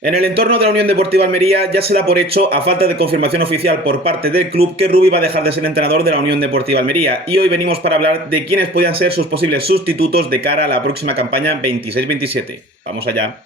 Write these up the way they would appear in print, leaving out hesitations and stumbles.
En el entorno de la Unión Deportiva Almería ya se da por hecho, a falta de confirmación oficial por parte del club, que Rubi va a dejar de ser entrenador de la Unión Deportiva Almería. Y hoy venimos para hablar de quiénes podían ser sus posibles sustitutos de cara a la próxima campaña 26-27. Vamos allá.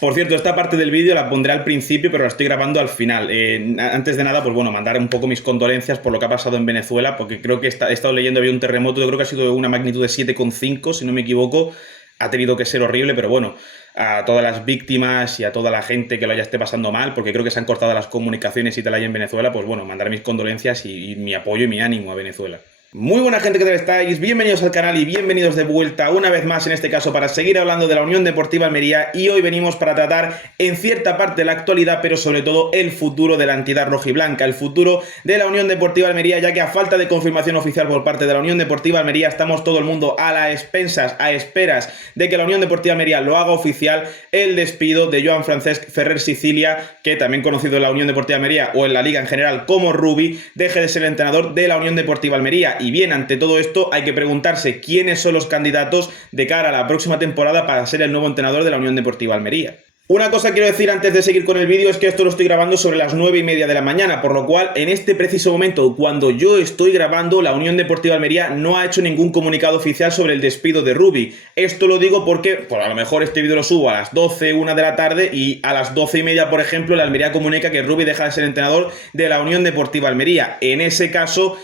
Por cierto, esta parte del vídeo la pondré al principio, pero la estoy grabando al final. Antes de nada, pues bueno, mandar un poco mis condolencias por lo que ha pasado en Venezuela, porque creo que he estado leyendo, había un terremoto, yo creo que ha sido de una magnitud de 7,5, si no me equivoco. Ha tenido que ser horrible, pero bueno, a todas las víctimas y a toda la gente que lo esté pasando mal, porque creo que se han cortado las comunicaciones y tal ahí en Venezuela, pues bueno, mandar mis condolencias y mi apoyo y mi ánimo a Venezuela. Muy buena gente, ¿qué tal estáis? Bienvenidos al canal y bienvenidos de vuelta una vez más, en este caso para seguir hablando de la Unión Deportiva Almería, y hoy venimos para tratar en cierta parte la actualidad, pero sobre todo el futuro de la entidad rojiblanca, el futuro de la Unión Deportiva Almería, ya que a falta de confirmación oficial por parte de la Unión Deportiva Almería estamos todo el mundo a las expensas, a esperas de que la Unión Deportiva Almería lo haga oficial, el despido de Joan Francesc Ferrer Sicilia, que también conocido en la Unión Deportiva Almería o en la Liga en general como Rubi, deje de ser el entrenador de la Unión Deportiva Almería. Y bien, ante todo esto hay que preguntarse quiénes son los candidatos de cara a la próxima temporada para ser el nuevo entrenador de la Unión Deportiva Almería. Una cosa quiero decir antes de seguir con el vídeo, es que esto lo estoy grabando sobre las 9:30 de la mañana, por lo cual en este preciso momento, cuando yo estoy grabando, la Unión Deportiva Almería no ha hecho ningún comunicado oficial sobre el despido de Rubi. Esto lo digo porque, pues a lo mejor este vídeo lo subo a las 12, 1 de la tarde y a las 12:30, por ejemplo, la Almería comunica que Rubi deja de ser entrenador de la Unión Deportiva Almería. En ese caso,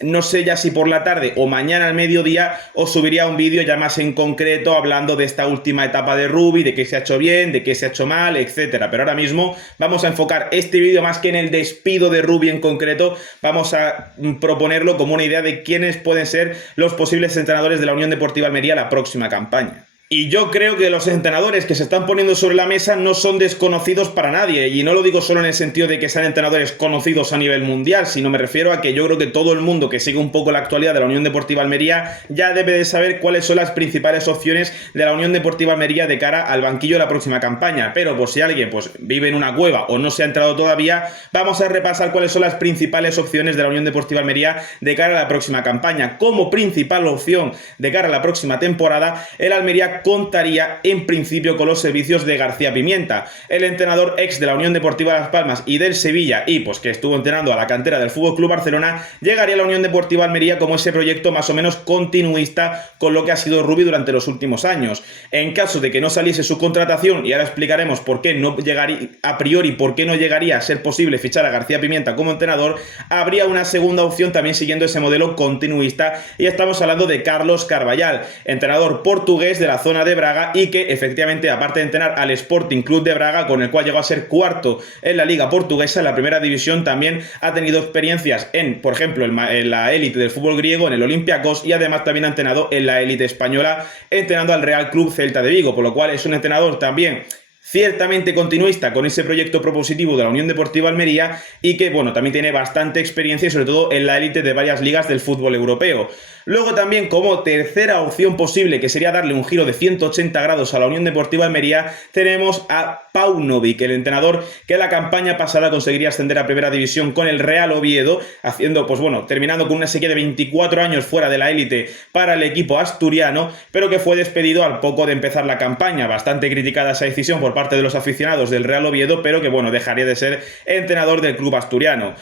no sé ya si por la tarde o mañana al mediodía os subiría un vídeo ya más en concreto hablando de esta última etapa de Rubi, de qué se ha hecho bien, de qué se ha hecho mal, etcétera. Pero ahora mismo vamos a enfocar este vídeo más que en el despido de Rubi en concreto, vamos a proponerlo como una idea de quiénes pueden ser los posibles entrenadores de la Unión Deportiva Almería la próxima campaña. Y yo creo que los entrenadores que se están poniendo sobre la mesa no son desconocidos para nadie, y no lo digo solo en el sentido de que sean entrenadores conocidos a nivel mundial, sino me refiero a que yo creo que todo el mundo que sigue un poco la actualidad de la Unión Deportiva Almería ya debe de saber cuáles son las principales opciones de la Unión Deportiva Almería de cara al banquillo de la próxima campaña. Pero por si alguien pues vive en una cueva o no se ha entrado todavía, vamos a repasar cuáles son las principales opciones de la Unión Deportiva Almería de cara a la próxima campaña. Como principal opción de cara a la próxima temporada, el Almería contaría en principio con los servicios de García Pimienta, el entrenador ex de la Unión Deportiva Las Palmas y del Sevilla, y pues que estuvo entrenando a la cantera del FC Barcelona. Llegaría a la Unión Deportiva Almería como ese proyecto más o menos continuista con lo que ha sido Rubi durante los últimos años. En caso de que no saliese su contratación, y ahora explicaremos por qué no llegaría, a priori, por qué no llegaría a ser posible fichar a García Pimienta como entrenador, habría una segunda opción también siguiendo ese modelo continuista, y estamos hablando de Carlos Carvallal, entrenador portugués de la zona de Braga, y que efectivamente, aparte de entrenar al Sporting Club de Braga, con el cual llegó a ser cuarto en la liga portuguesa, en la primera división, también ha tenido experiencias en, por ejemplo, en la élite del fútbol griego, en el Olympiacos, y además también ha entrenado en la élite española, entrenando al Real Club Celta de Vigo, por lo cual es un entrenador también ciertamente continuista con ese proyecto propositivo de la Unión Deportiva Almería, y que, bueno, también tiene bastante experiencia, sobre todo en la élite de varias ligas del fútbol europeo. Luego también, como tercera opción posible, que sería darle un giro de 180 grados a la Unión Deportiva Almería, tenemos a Paunovic, el entrenador que la campaña pasada conseguiría ascender a primera división con el Real Oviedo, haciendo, pues bueno, terminando con una sequía de 24 años fuera de la élite para el equipo asturiano, pero que fue despedido al poco de empezar la campaña. Bastante criticada esa decisión por parte de los aficionados del Real Oviedo, pero que, bueno, dejaría de ser entrenador del club asturiano.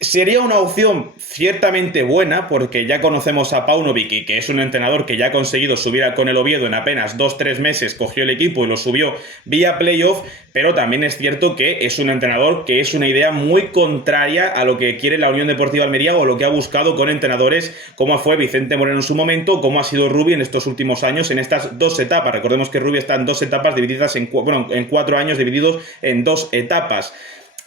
Sería una opción ciertamente buena, porque ya conocemos a Paunovic, y que es un entrenador que ya ha conseguido subir con el Oviedo en apenas 2-3 meses, cogió el equipo y lo subió vía playoff, pero también es cierto que es un entrenador que es una idea muy contraria a lo que quiere la Unión Deportiva Almería o lo que ha buscado con entrenadores como fue Vicente Moreno en su momento, como ha sido Rubi en estos últimos años, en estas dos etapas. Recordemos que Rubi está en dos etapas divididas en 4 años divididos en dos etapas.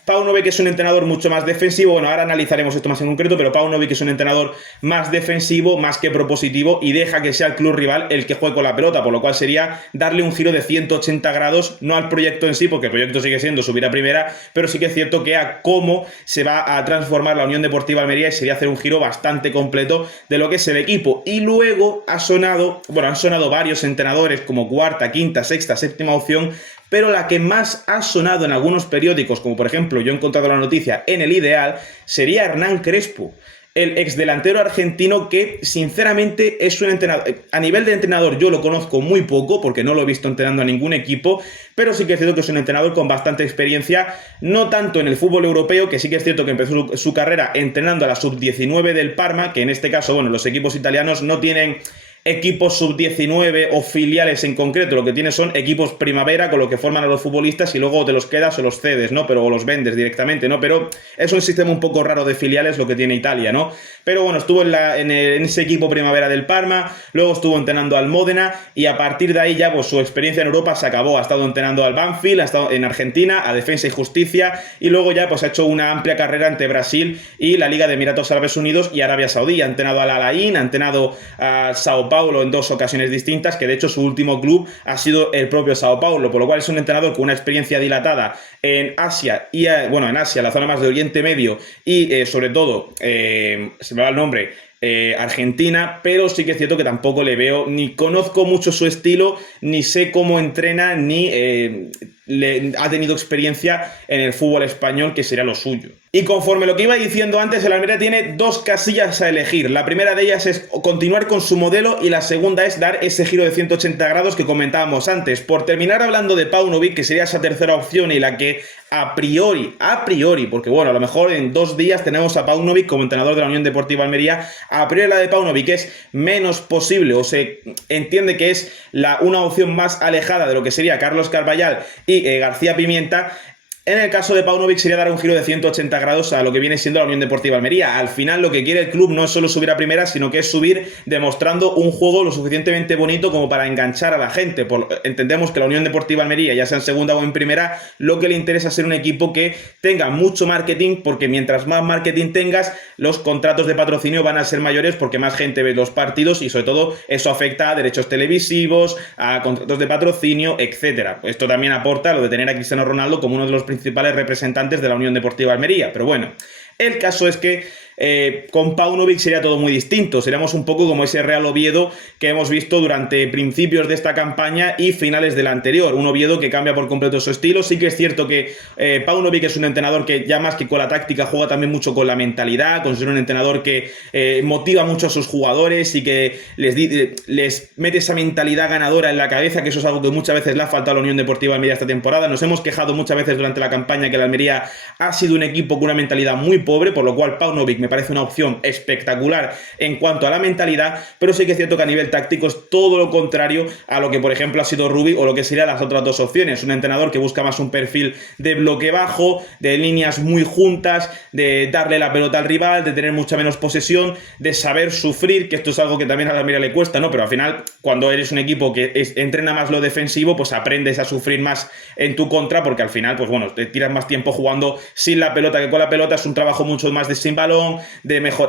Paunovic es un entrenador mucho más defensivo. Bueno, ahora analizaremos esto más en concreto, pero Paunovic es un entrenador más defensivo, más que propositivo, y deja que sea el club rival el que juegue con la pelota, por lo cual sería darle un giro de 180 grados, no al proyecto en sí, porque el proyecto sigue siendo subir a primera, pero sí que es cierto que a cómo se va a transformar la Unión Deportiva Almería, y sería hacer un giro bastante completo de lo que es el equipo. Y luego han sonado varios entrenadores como cuarta, quinta, sexta, séptima opción, pero la que más ha sonado en algunos periódicos, como por ejemplo yo he encontrado la noticia en El Ideal, sería Hernán Crespo. el exdelantero argentino que sinceramente es un entrenador, a nivel de entrenador yo lo conozco muy poco porque no lo he visto entrenando a ningún equipo, pero sí que es cierto que es un entrenador con bastante experiencia, no tanto en el fútbol europeo, que sí que es cierto que empezó su carrera entrenando a la sub-19 del Parma, que en este caso, bueno, los equipos italianos no tienen equipos sub-19 o filiales en concreto, lo que tienes son equipos primavera con lo que forman a los futbolistas y luego te los quedas o los cedes, ¿no? Pero o los vendes directamente, ¿no? Pero es un sistema un poco raro de filiales lo que tiene Italia, ¿no? Pero bueno, estuvo en ese equipo primavera del Parma, luego estuvo entrenando al Módena y a partir de ahí ya pues su experiencia en Europa se acabó, ha estado entrenando al Banfield, ha estado en Argentina, a Defensa y Justicia y luego ya pues ha hecho una amplia carrera entre Brasil y la Liga de Emiratos Árabes Unidos y Arabia Saudí, ha entrenado al Al Ain, ha entrenado a Sao Paulo en 2 ocasiones distintas, que de hecho su último club ha sido el propio Sao Paulo, por lo cual es un entrenador con una experiencia dilatada en Asia y bueno, en Asia, la zona más de Oriente Medio y sobre todo, se me va el nombre, Argentina, pero sí que es cierto que tampoco le veo, ni conozco mucho su estilo, ni sé cómo entrena, ni ha tenido experiencia en el fútbol español, que sería lo suyo. Y conforme lo que iba diciendo antes, el Almería tiene 2 casillas a elegir. La primera de ellas es continuar con su modelo y la segunda es dar ese giro de 180 grados que comentábamos antes. Por terminar hablando de Paunovic, que sería esa tercera opción y la que a priori, porque bueno, a lo mejor en 2 días tenemos a Paunovic como entrenador de la Unión Deportiva Almería, a priori la de Paunovic es menos posible o se entiende que es una opción más alejada de lo que sería Carlos Carballal y García Pimienta. En el caso de Paunovic sería dar un giro de 180 grados a lo que viene siendo la Unión Deportiva Almería. Al final lo que quiere el club no es solo subir a primera, sino que es subir demostrando un juego lo suficientemente bonito como para enganchar a la gente. Entendemos que la Unión Deportiva Almería, ya sea en segunda o en primera, lo que le interesa es ser un equipo que tenga mucho marketing, porque mientras más marketing tengas, los contratos de patrocinio van a ser mayores porque más gente ve los partidos y sobre todo eso afecta a derechos televisivos, a contratos de patrocinio, etcétera. Esto también aporta lo de tener a Cristiano Ronaldo como uno de los principales representantes de la Unión Deportiva Almería, pero bueno, el caso es que con Paunovic sería todo muy distinto, seríamos un poco como ese Real Oviedo que hemos visto durante principios de esta campaña y finales de la anterior, un Oviedo que cambia por completo su estilo. Sí que es cierto que Paunovic es un entrenador que ya más que con la táctica juega también mucho con la mentalidad, con ser un entrenador que motiva mucho a sus jugadores y que les mete esa mentalidad ganadora en la cabeza, que eso es algo que muchas veces le ha faltado a la Unión Deportiva Almería esta temporada. Nos hemos quejado muchas veces durante la campaña que la Almería ha sido un equipo con una mentalidad muy pobre, por lo cual Paunovic me parece una opción espectacular en cuanto a la mentalidad, pero sí que es cierto que a nivel táctico es todo lo contrario a lo que por ejemplo ha sido Rubi o lo que serían las otras 2 opciones. Un entrenador que busca más un perfil de bloque bajo, de líneas muy juntas, de darle la pelota al rival, de tener mucha menos posesión, de saber sufrir, que esto es algo que también a la Almería le cuesta, ¿no? Pero al final, cuando eres un equipo que entrena más lo defensivo, pues aprendes a sufrir más en tu contra, porque al final, pues bueno, te tiras más tiempo jugando sin la pelota que con la pelota. Es un trabajo mucho más de sin balón,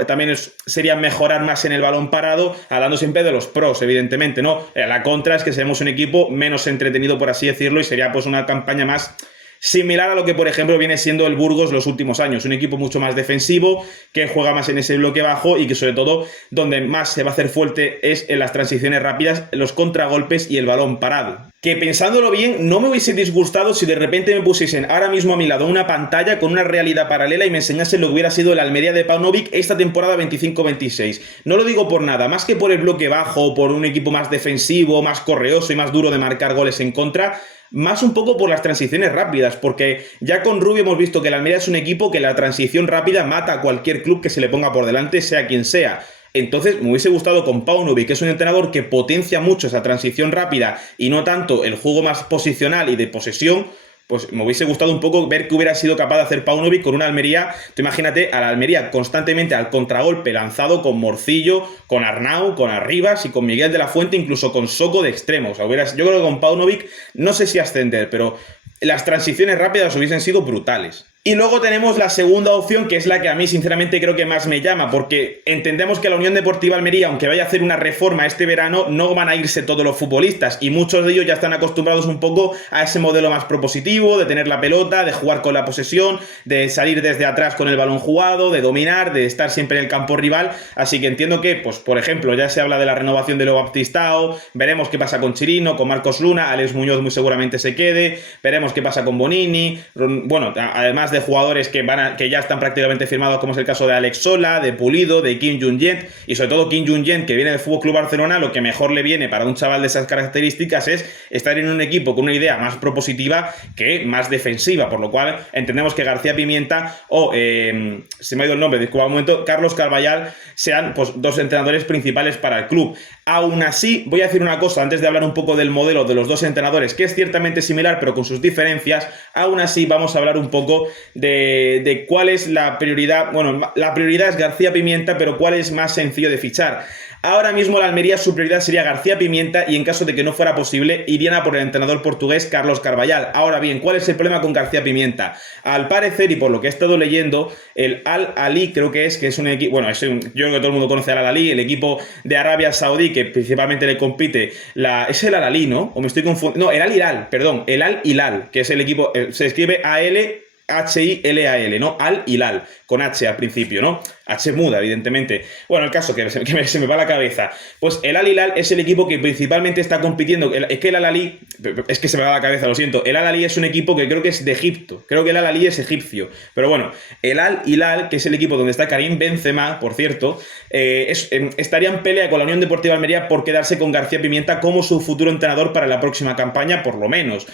también sería mejorar más en el balón parado, hablando siempre de los pros, evidentemente, ¿no? La contra es que seremos un equipo menos entretenido, por así decirlo, y sería pues una campaña más similar a lo que, por ejemplo, viene siendo el Burgos los últimos años. Un equipo mucho más defensivo, que juega más en ese bloque bajo y que, sobre todo, donde más se va a hacer fuerte es en las transiciones rápidas, los contragolpes y el balón parado. Que pensándolo bien, no me hubiese disgustado si de repente me pusiesen ahora mismo a mi lado una pantalla con una realidad paralela y me enseñasen lo que hubiera sido el Almería de Paunovic esta temporada 25-26. No lo digo por nada, más que por el bloque bajo, por un equipo más defensivo, más correoso y más duro de marcar goles en contra, más un poco por las transiciones rápidas, porque ya con Rubio hemos visto que el Almería es un equipo que la transición rápida mata a cualquier club que se le ponga por delante, sea quien sea. Entonces me hubiese gustado con Paunovic, que es un entrenador que potencia mucho esa transición rápida y no tanto el juego más posicional y de posesión. Pues me hubiese gustado un poco ver qué hubiera sido capaz de hacer Paunovic con una Almería. Tú imagínate a la Almería constantemente al contragolpe lanzado con Morcillo, con Arnau, con Arribas y con Miguel de la Fuente, incluso con Soko de extremo. O sea, yo creo que con Paunovic, no sé si ascender, pero las transiciones rápidas hubiesen sido brutales. Y luego tenemos la segunda opción, que es la que a mí sinceramente creo que más me llama, porque entendemos que la Unión Deportiva Almería, aunque vaya a hacer una reforma este verano, no van a irse todos los futbolistas, y muchos de ellos ya están acostumbrados un poco a ese modelo más propositivo, de tener la pelota, de jugar con la posesión, de salir desde atrás con el balón jugado, de dominar, de estar siempre en el campo rival. Así que entiendo que, pues por ejemplo, ya se habla de la renovación de Leo Baptistao, veremos qué pasa con Chirino, con Marcos Luna, Alex Muñoz muy seguramente se quede, veremos qué pasa con Bonini, bueno, además de de jugadores que ya están prácticamente firmados, como es el caso de Alex Sola, de Pulido, de Kim Jung-yen, y sobre todo Kim Jung-yen, que viene del FC Barcelona. Lo que mejor le viene para un chaval de esas características es estar en un equipo con una idea más propositiva que más defensiva, por lo cual entendemos que García Pimienta o, se me ha ido el nombre, disculpa un momento, Carlos Carballal sean pues dos entrenadores principales para el club. Aún así, voy a decir una cosa antes de hablar un poco del modelo de los dos entrenadores, que es ciertamente similar pero con sus diferencias. Aún así vamos a hablar un poco de cuál es la prioridad. Bueno, la prioridad es García Pimienta, pero cuál es más sencillo de fichar. Ahora mismo la Almería, su prioridad sería García Pimienta, y en caso de que no fuera posible irían a por el entrenador portugués Carlos Carballal. Ahora bien, ¿cuál es el problema con García Pimienta? Al parecer, y por lo que he estado leyendo, el Al-Ahly creo que es un equipo, bueno, yo creo que todo el mundo conoce al Al-Ahly, el equipo de Arabia Saudí que principalmente le compite, es el Al-Ahly, ¿no? O me estoy confundiendo, no, el Al-Hilal, perdón, el Al-Hilal, que es el equipo, se escribe H-I-L-A-L, ¿no? Al-Hilal, con H al principio, ¿no? H muda, evidentemente. Bueno, el caso que se me va la cabeza. Pues el Al-Hilal es el equipo que principalmente está compitiendo. Es que el Al-Ahly, es que se me va la cabeza, lo siento. El Al-Ahly es un equipo que creo que es de Egipto. Creo que el Al-Ahly es egipcio. Pero bueno, el Al-Hilal, que es el equipo donde está Karim Benzema, por cierto, estaría en pelea con la Unión Deportiva Almería por quedarse con García Pimienta como su futuro entrenador para la próxima campaña, por lo menos.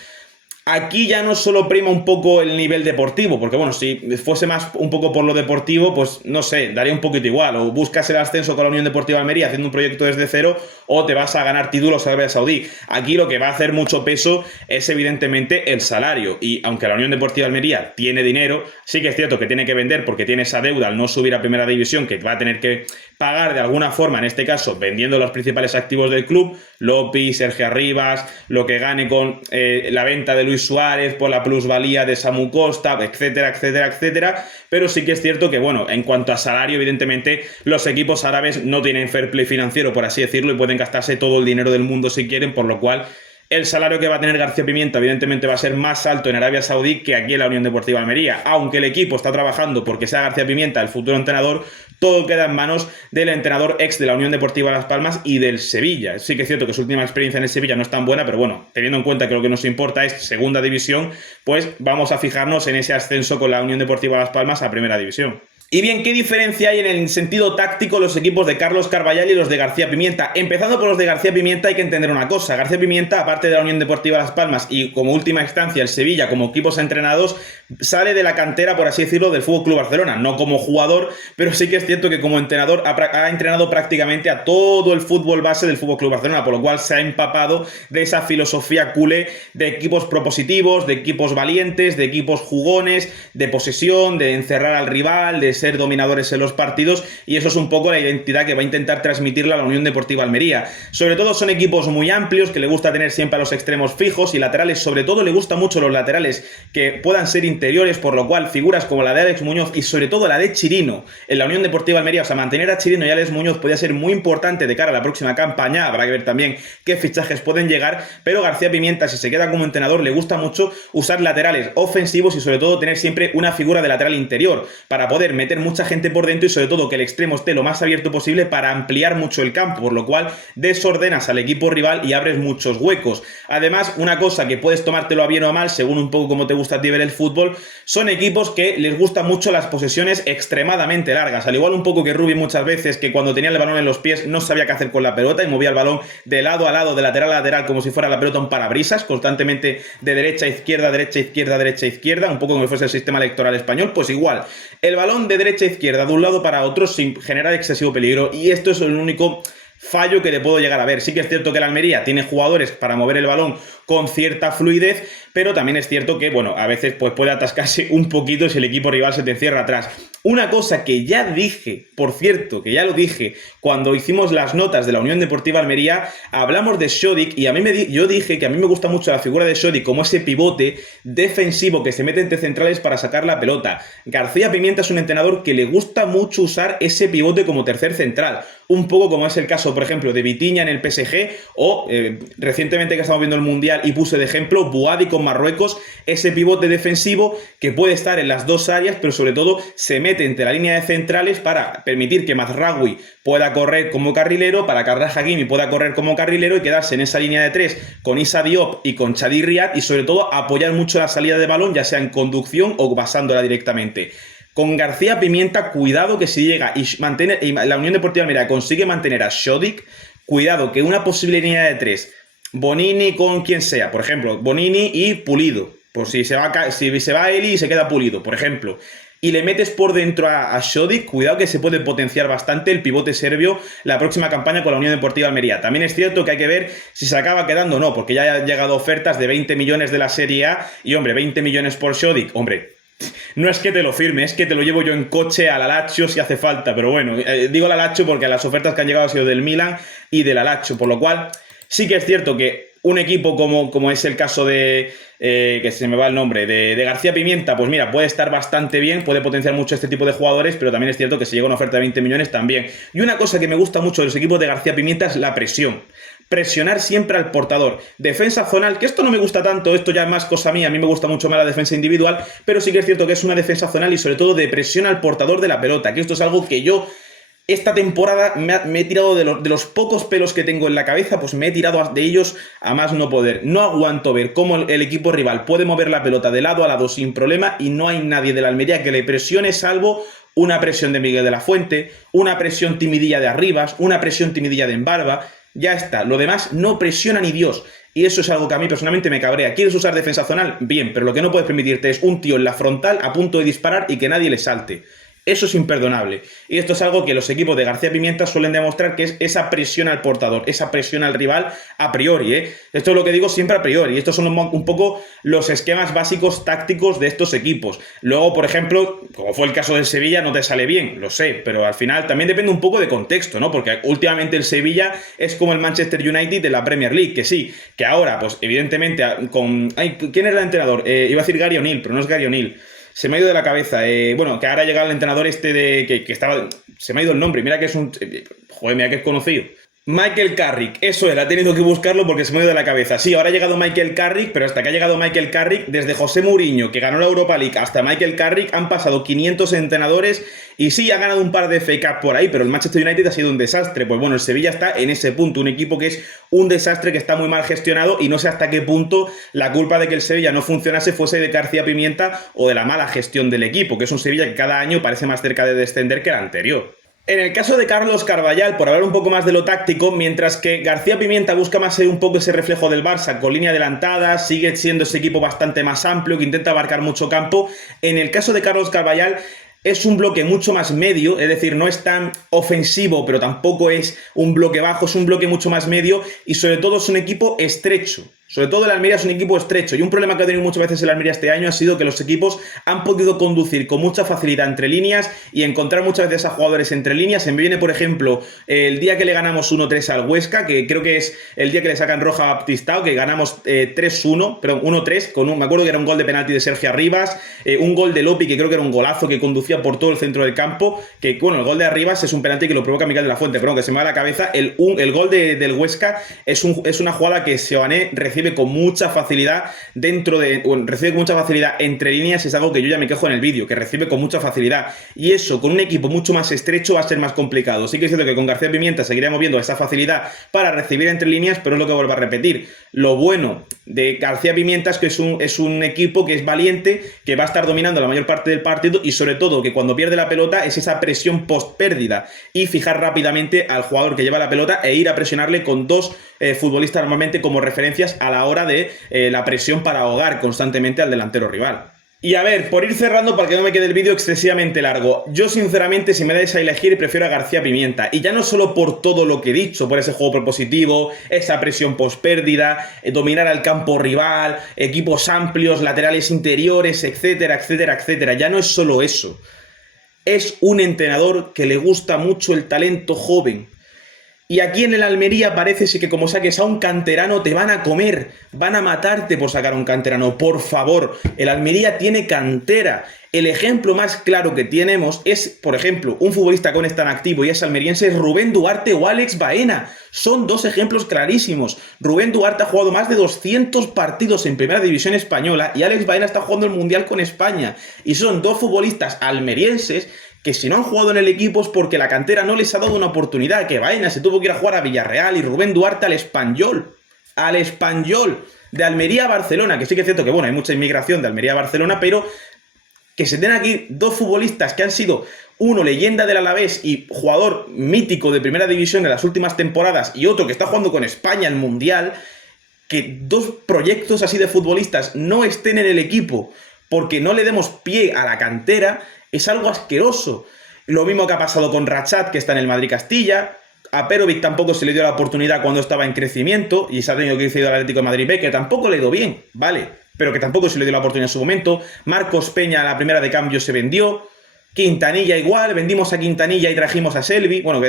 Aquí ya no solo prima un poco el nivel deportivo, porque bueno, si fuese más un poco por lo deportivo, pues no sé, daría un poquito igual. O buscas el ascenso con la Unión Deportiva Almería haciendo un proyecto desde cero, o te vas a ganar títulos a Arabia Saudí. Aquí lo que va a hacer mucho peso es evidentemente el salario. Y aunque la Unión Deportiva Almería tiene dinero, sí que es cierto que tiene que vender porque tiene esa deuda al no subir a primera división, que va a tener que pagar de alguna forma, en este caso vendiendo los principales activos del club, Lopi, Sergio Arribas, lo que gane con la venta de Luis Suárez por la plusvalía de Samu Costa, etcétera, etcétera, etcétera. Pero sí que es cierto que, bueno, en cuanto a salario, evidentemente los equipos árabes no tienen fair play financiero, por así decirlo, y pueden gastarse todo el dinero del mundo si quieren, por lo cual el salario que va a tener García Pimienta evidentemente va a ser más alto en Arabia Saudí que aquí en la Unión Deportiva Almería. Aunque el equipo está trabajando porque sea García Pimienta el futuro entrenador, todo queda en manos del entrenador ex de la Unión Deportiva Las Palmas y del Sevilla. Sí que es cierto que su última experiencia en el Sevilla no es tan buena, pero bueno, teniendo en cuenta que lo que nos importa es segunda división, pues vamos a fijarnos en ese ascenso con la Unión Deportiva Las Palmas a primera división. Y bien, ¿qué diferencia hay en el sentido táctico los equipos de Carlos Carballal y los de García Pimienta? Empezando por los de García Pimienta, hay que entender una cosa. García Pimienta, aparte de la Unión Deportiva Las Palmas y como última instancia el Sevilla como equipos entrenados, sale de la cantera, por así decirlo, del FC Barcelona. No como jugador, pero sí que es cierto que como entrenador ha entrenado prácticamente a todo el fútbol base del FC Barcelona, por lo cual se ha empapado de esa filosofía culé de equipos propositivos, de equipos valientes, de equipos jugones, de posesión, de encerrar al rival, de ser dominadores en los partidos, y eso es un poco la identidad que va a intentar transmitirle a la Unión Deportiva Almería. Sobre todo son equipos muy amplios, que le gusta tener siempre a los extremos fijos y laterales, sobre todo le gustan mucho los laterales que puedan ser interiores, por lo cual figuras como la de Alex Muñoz y sobre todo la de Chirino en la Unión Deportiva Almería, o sea, mantener a Chirino y a Alex Muñoz podría ser muy importante de cara a la próxima campaña. Habrá que ver también qué fichajes pueden llegar, pero García Pimienta, si se queda como entrenador, le gusta mucho usar laterales ofensivos y sobre todo tener siempre una figura de lateral interior para poder meter mucha gente por dentro y sobre todo que el extremo esté lo más abierto posible para ampliar mucho el campo, por lo cual desordenas al equipo rival y abres muchos huecos. Además, una cosa que puedes tomártelo a bien o a mal, según un poco cómo te gusta a ti ver el fútbol, son equipos que les gustan mucho las posesiones extremadamente largas, al igual un poco que Rubi muchas veces, que cuando tenía el balón en los pies no sabía qué hacer con la pelota y movía el balón de lado a lado, de lateral a lateral, como si fuera la pelota un parabrisas, constantemente de derecha a izquierda, derecha a izquierda, derecha a izquierda, un poco como si fuese el sistema electoral español. Pues igual, el balón de derecha a izquierda, de un lado para otro, sin generar excesivo peligro, y esto es el único fallo que le puedo llegar a ver. Sí que es cierto que la Almería tiene jugadores para mover el balón con cierta fluidez, pero también es cierto que, bueno, a veces pues puede atascarse un poquito si el equipo rival se te encierra atrás. Una cosa que ya dije, por cierto, que ya lo dije cuando hicimos las notas de la Unión Deportiva Almería, hablamos de Shodik y yo dije que a mí me gusta mucho la figura de Shodik como ese pivote defensivo que se mete entre centrales para sacar la pelota. García Pimienta es un entrenador que le gusta mucho usar ese pivote como tercer central, un poco como es el caso, por ejemplo, de Vitinha en el PSG o recientemente que estamos viendo el Mundial y puse de ejemplo Bouhaddi con Marruecos, ese pivote defensivo que puede estar en las dos áreas, pero sobre todo se mete entre la línea de centrales para permitir que Mazraoui pueda correr como carrilero, para que Achraf Hakimi pueda correr como carrilero y quedarse en esa línea de tres con Issa Diop y con Chadi Riad, y sobre todo apoyar mucho la salida de balón, ya sea en conducción o pasándola directamente. Con García Pimienta, cuidado que si llega y la Unión Deportiva Almería consigue mantener a Shodik, cuidado que una posible línea de tres, Bonini con quien sea, por ejemplo, Bonini y Pulido, por si se va Eli y se queda Pulido, por ejemplo, y le metes por dentro a Shodik, cuidado que se puede potenciar bastante el pivote serbio la próxima campaña con la Unión Deportiva Almería. También es cierto que hay que ver si se acaba quedando o no, porque ya han llegado ofertas de 20 millones de la Serie A, y hombre, 20 millones por Shodik, hombre, no es que te lo firme, es que te lo llevo yo en coche a la Lazio si hace falta, pero bueno, digo la Lazio porque las ofertas que han llegado han sido del Milan y de la Lazio, por lo cual sí que es cierto que un equipo como es el caso de, que se me va el nombre, de García Pimienta, pues mira, puede estar bastante bien, puede potenciar mucho este tipo de jugadores, pero también es cierto que si llega una oferta de 20 millones también. Y una cosa que me gusta mucho de los equipos de García Pimienta es la presión. Presionar siempre al portador. Defensa zonal, que esto no me gusta tanto, esto ya es más cosa mía, a mí me gusta mucho más la defensa individual, pero sí que es cierto que es una defensa zonal y sobre todo de presión al portador de la pelota, que esto es algo que yo esta temporada me he tirado de los pocos pelos que tengo en la cabeza, pues me he tirado de ellos a más no poder. No aguanto ver cómo el equipo rival puede mover la pelota de lado a lado sin problema y no hay nadie de la Almería que le presione salvo una presión de Miguel de la Fuente, una presión timidilla de Arribas, una presión timidilla de Embarba. Ya está, lo demás no presiona ni Dios. Y eso es algo que a mí personalmente me cabrea. ¿Quieres usar defensa zonal? Bien, pero lo que no puedes permitirte es un tío en la frontal a punto de disparar y que nadie le salte. Eso es imperdonable. Y esto es algo que los equipos de García Pimienta suelen demostrar, que es esa presión al portador, esa presión al rival a priori, ¿eh? Esto es lo que digo siempre a priori. Estos son un poco los esquemas básicos tácticos de estos equipos. Luego, por ejemplo, como fue el caso del Sevilla, no te sale bien, lo sé, pero al final también depende un poco de contexto, ¿no? Porque últimamente el Sevilla es como el Manchester United de la Premier League, que sí, que ahora, pues evidentemente, ¿quién era el entrenador? Iba a decir Gary O'Neill, pero no es Gary O'Neill. Se me ha ido de la cabeza. Bueno, que ahora ha llegado el entrenador este que estaba... Se me ha ido el nombre. Mira que es un... Joder, mira que es conocido. Michael Carrick, eso era, he tenido que buscarlo porque se me ha ido de la cabeza. Sí, ahora ha llegado Michael Carrick, pero hasta que ha llegado Michael Carrick, desde José Mourinho, que ganó la Europa League, hasta Michael Carrick, han pasado 500 entrenadores y sí, ha ganado un par de FA Cup por ahí, pero el Manchester United ha sido un desastre. Pues bueno, el Sevilla está en ese punto, un equipo que es un desastre, que está muy mal gestionado y no sé hasta qué punto la culpa de que el Sevilla no funcionase fuese de García Pimienta o de la mala gestión del equipo, que es un Sevilla que cada año parece más cerca de descender que el anterior. En el caso de Carlos Carvallal, por hablar un poco más de lo táctico, mientras que García Pimienta busca más ser un poco ese reflejo del Barça, con línea adelantada, sigue siendo ese equipo bastante más amplio, que intenta abarcar mucho campo. En el caso de Carlos Carvallal, es un bloque mucho más medio, es decir, no es tan ofensivo, pero tampoco es un bloque bajo, es un bloque mucho más medio y sobre todo es un equipo estrecho. Sobre todo el Almería es un equipo estrecho y un problema que ha tenido muchas veces el Almería este año ha sido que los equipos han podido conducir con mucha facilidad entre líneas y encontrar muchas veces a jugadores entre líneas. Se me viene, por ejemplo, el día que le ganamos 1-3 al Huesca, que creo que es el día que le sacan roja a Baptistao, que ganamos 3-1, perdón, 1-3, me acuerdo que era un gol de penalti de Sergio Arribas, un gol de Lopi, que creo que era un golazo que conducía por todo el centro del campo, que bueno, el gol de Arribas es un penalti que lo provoca Miguel de la Fuente, pero que se me va a la cabeza, el gol del Huesca es una jugada que Seoane recibe con mucha facilidad recibe con mucha facilidad entre líneas. Es algo que yo ya me quejo en el vídeo, que recibe con mucha facilidad, y eso con un equipo mucho más estrecho va a ser más complicado. Sí que es cierto que con García Pimienta seguiríamos viendo esa facilidad para recibir entre líneas, pero es lo que vuelvo a repetir, lo bueno de García Pimienta es que es un equipo que es valiente, que va a estar dominando la mayor parte del partido y sobre todo que cuando pierde la pelota es esa presión post pérdida y fijar rápidamente al jugador que lleva la pelota e ir a presionarle con dos futbolistas normalmente como referencias a la hora de la presión para ahogar constantemente al delantero rival. Y a ver, por ir cerrando para que no me quede el vídeo excesivamente largo, yo sinceramente si me dais a elegir prefiero a García Pimienta, y ya no solo por todo lo que he dicho, por ese juego propositivo, esa presión post pérdida, dominar al campo rival, equipos amplios, laterales interiores, etcétera, etcétera, etcétera. Ya no es solo eso, es un entrenador que le gusta mucho el talento joven. Y aquí en el Almería parece que como saques a un canterano te van a comer, van a matarte por sacar a un canterano. Por favor, el Almería tiene cantera. El ejemplo más claro que tenemos es, por ejemplo, un futbolista con tan activo y es almeriense, es Rubén Duarte o Alex Baena. Son dos ejemplos clarísimos. Rubén Duarte ha jugado más de 200 partidos en Primera División Española y Alex Baena está jugando el Mundial con España. Y son dos futbolistas almerienses que si no han jugado en el equipo es porque la cantera no les ha dado una oportunidad, que Baena se tuvo que ir a jugar a Villarreal y Rubén Duarte al Espanyol de Almería a Barcelona, que sí que es cierto que bueno, hay mucha inmigración de Almería a Barcelona, pero que se den aquí dos futbolistas que han sido uno leyenda del Alavés y jugador mítico de Primera División en las últimas temporadas y otro que está jugando con España el Mundial, que dos proyectos así de futbolistas no estén en el equipo porque no le demos pie a la cantera, es algo asqueroso. Lo mismo que ha pasado con Rachat, que está en el Madrid-Castilla. A Perovic tampoco se le dio la oportunidad cuando estaba en crecimiento y se ha tenido que irse al Atlético de Madrid B, que tampoco le ha ido bien, vale, pero que tampoco se le dio la oportunidad en su momento. Marcos Peña, la primera de cambio, se vendió. Quintanilla igual, vendimos a Quintanilla y trajimos a Selvi. Bueno,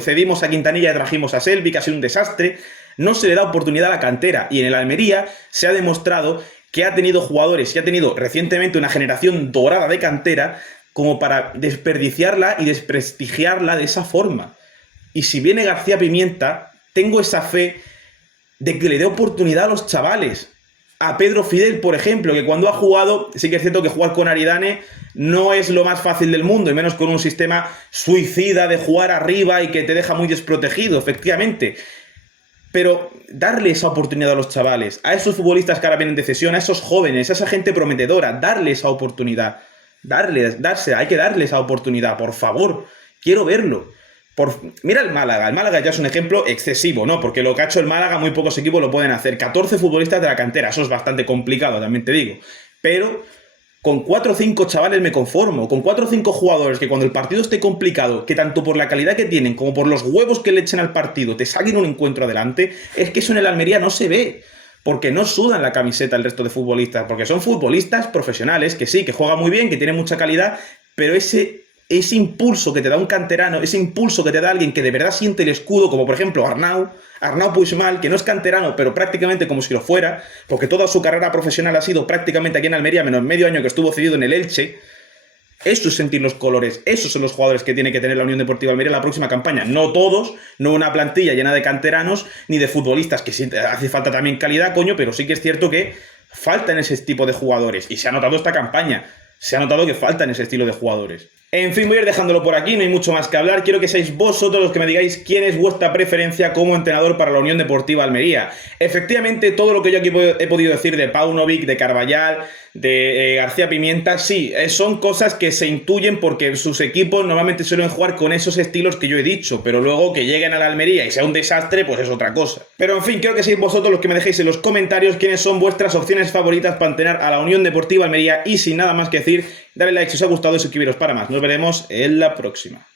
cedimos a Quintanilla y trajimos a Selvi, que ha sido un desastre. No se le da oportunidad a la cantera y en el Almería se ha demostrado que ha tenido jugadores y ha tenido recientemente una generación dorada de cantera como para desperdiciarla y desprestigiarla de esa forma. Y si viene García Pimienta, tengo esa fe de que le dé oportunidad a los chavales. A Pedro Fidel, por ejemplo, que cuando ha jugado, sí que es cierto que jugar con Aridane no es lo más fácil del mundo, y menos con un sistema suicida de jugar arriba y que te deja muy desprotegido, efectivamente. Pero darle esa oportunidad a los chavales, a esos futbolistas que ahora vienen de cesión, a esos jóvenes, a esa gente prometedora, darle esa oportunidad. Hay que darle esa oportunidad, por favor. Quiero verlo. Mira el Málaga ya es un ejemplo excesivo, ¿no? Porque lo que ha hecho el Málaga muy pocos equipos lo pueden hacer. 14 futbolistas de la cantera, eso es bastante complicado, también te digo. Pero con 4 o 5 chavales me conformo, con 4 o 5 jugadores que cuando el partido esté complicado, que tanto por la calidad que tienen como por los huevos que le echen al partido te saquen un encuentro adelante, es que eso en el Almería no se ve. Porque no sudan la camiseta el resto de futbolistas, porque son futbolistas profesionales, que sí, que juegan muy bien, que tienen mucha calidad, pero ese impulso que te da un canterano, ese impulso que te da alguien que de verdad siente el escudo, como por ejemplo Arnau Puigmal, que no es canterano, pero prácticamente como si lo fuera, porque toda su carrera profesional ha sido prácticamente aquí en Almería, menos medio año que estuvo cedido en el Elche. Eso es sentir los colores, esos son los jugadores que tiene que tener la Unión Deportiva Almería en la próxima campaña. No todos, no una plantilla llena de canteranos ni de futbolistas, que sí hace falta también calidad, coño, pero sí que es cierto que faltan ese tipo de jugadores. Y se ha notado esta campaña, se ha notado que faltan ese estilo de jugadores. En fin, voy a ir dejándolo por aquí, no hay mucho más que hablar. Quiero que seáis vosotros los que me digáis quién es vuestra preferencia como entrenador para la Unión Deportiva Almería. Efectivamente, todo lo que yo aquí he podido decir de Paunovic, de Carballal, de García Pimienta, sí, son cosas que se intuyen porque sus equipos normalmente suelen jugar con esos estilos que yo he dicho, pero luego que lleguen a la Almería y sea un desastre, pues es otra cosa. Pero en fin, quiero que seáis vosotros los que me dejéis en los comentarios quiénes son vuestras opciones favoritas para entrenar a la Unión Deportiva Almería y sin nada más que decir, dale like si os ha gustado y suscribiros para más. Nos veremos en la próxima.